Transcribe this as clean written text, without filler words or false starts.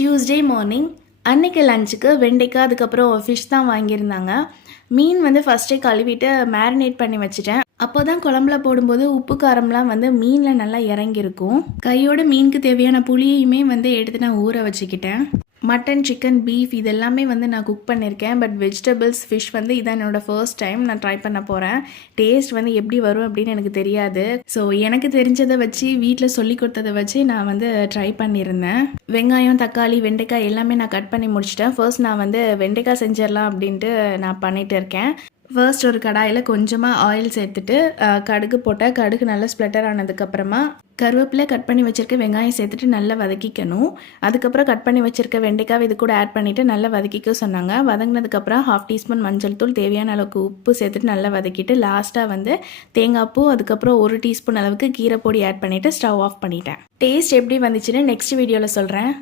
Tuesday morning அன்னைக்கு லஞ்சுக்கு வெண்டைக்காய் அதுக்கப்புறம் ஃபிஷ் தான் வாங்கியிருந்தாங்க. மீன் வந்து ஃபஸ்ட்டே கழுவிட்டு மேரினேட் பண்ணி வச்சுட்டேன். அப்போ தான் குழம்புல போடும்போது உப்பு காரம்லாம் வந்து மீனில் நல்லா இறங்கியிருக்கும். கையோட மீனுக்கு தேவையான புளியையுமே வந்து எடுத்து நான் ஊற வச்சுக்கிட்டேன். மட்டன், சிக்கன், பீஃப் இதெல்லாமே வந்து நான் குக் பண்ணியிருக்கேன். பட் வெஜிடபிள்ஸ், ஃபிஷ் வந்து இதான் என்னோடய ஃபர்ஸ்ட் டைம் நான் ட்ரை பண்ண போகிறேன். டேஸ்ட் வந்து எப்படி வரும் அப்படின்னு எனக்கு தெரியாது. ஸோ எனக்கு தெரிஞ்சதை வச்சு வீட்டில் சொல்லி கொடுத்ததை வச்சு நான் வந்து ட்ரை பண்ணியிருந்தேன். வெங்காயம், தக்காளி, வெண்டைக்காய் எல்லாமே நான் கட் பண்ணி முடிச்சிட்டேன். ஃபர்ஸ்ட் நான் வந்து வெண்டைக்காய் செஞ்சிடலாம் அப்படின்ட்டு நான் பண்ணிகிட்டு இருக்கேன். ஃபர்ஸ்ட் ஒரு கடாயில் கொஞ்சமாக ஆயில் சேர்த்துட்டு கடுகு போட்டால் கடுகு நல்லா ஸ்ப்ளட்டர் ஆனதுக்கப்புறமா கருவேப்பிலை கட் பண்ணி வச்சுருக்க வெங்காயம் சேர்த்துட்டு நல்லா வதக்கிக்கணும். அதுக்கப்புறம் கட் பண்ணி வச்சுருக்க வெண்டைக்காய் இது கூட ஆட் பண்ணிவிட்டு நல்லா வதக்கிக்க சொன்னாங்க. வதங்கினதுக்கப்புறம் 1/2 டீஸ்பூன் மஞ்சள் தூள், தேவையான அளவுக்கு உப்பு சேர்த்துட்டு நல்லா வதக்கிட்டு லாஸ்ட்டாக வந்து தேங்காய் பூ, அதுக்கப்புறம் 1 டீஸ்பூன் அளவுக்கு கீரை பொடி ஆட் பண்ணிவிட்டு ஸ்டவ் ஆஃப் பண்ணிட்டேன். டேஸ்ட் எப்படி வந்துச்சுன்னு நெக்ஸ்ட் வீடியோவில் சொல்கிறேன்.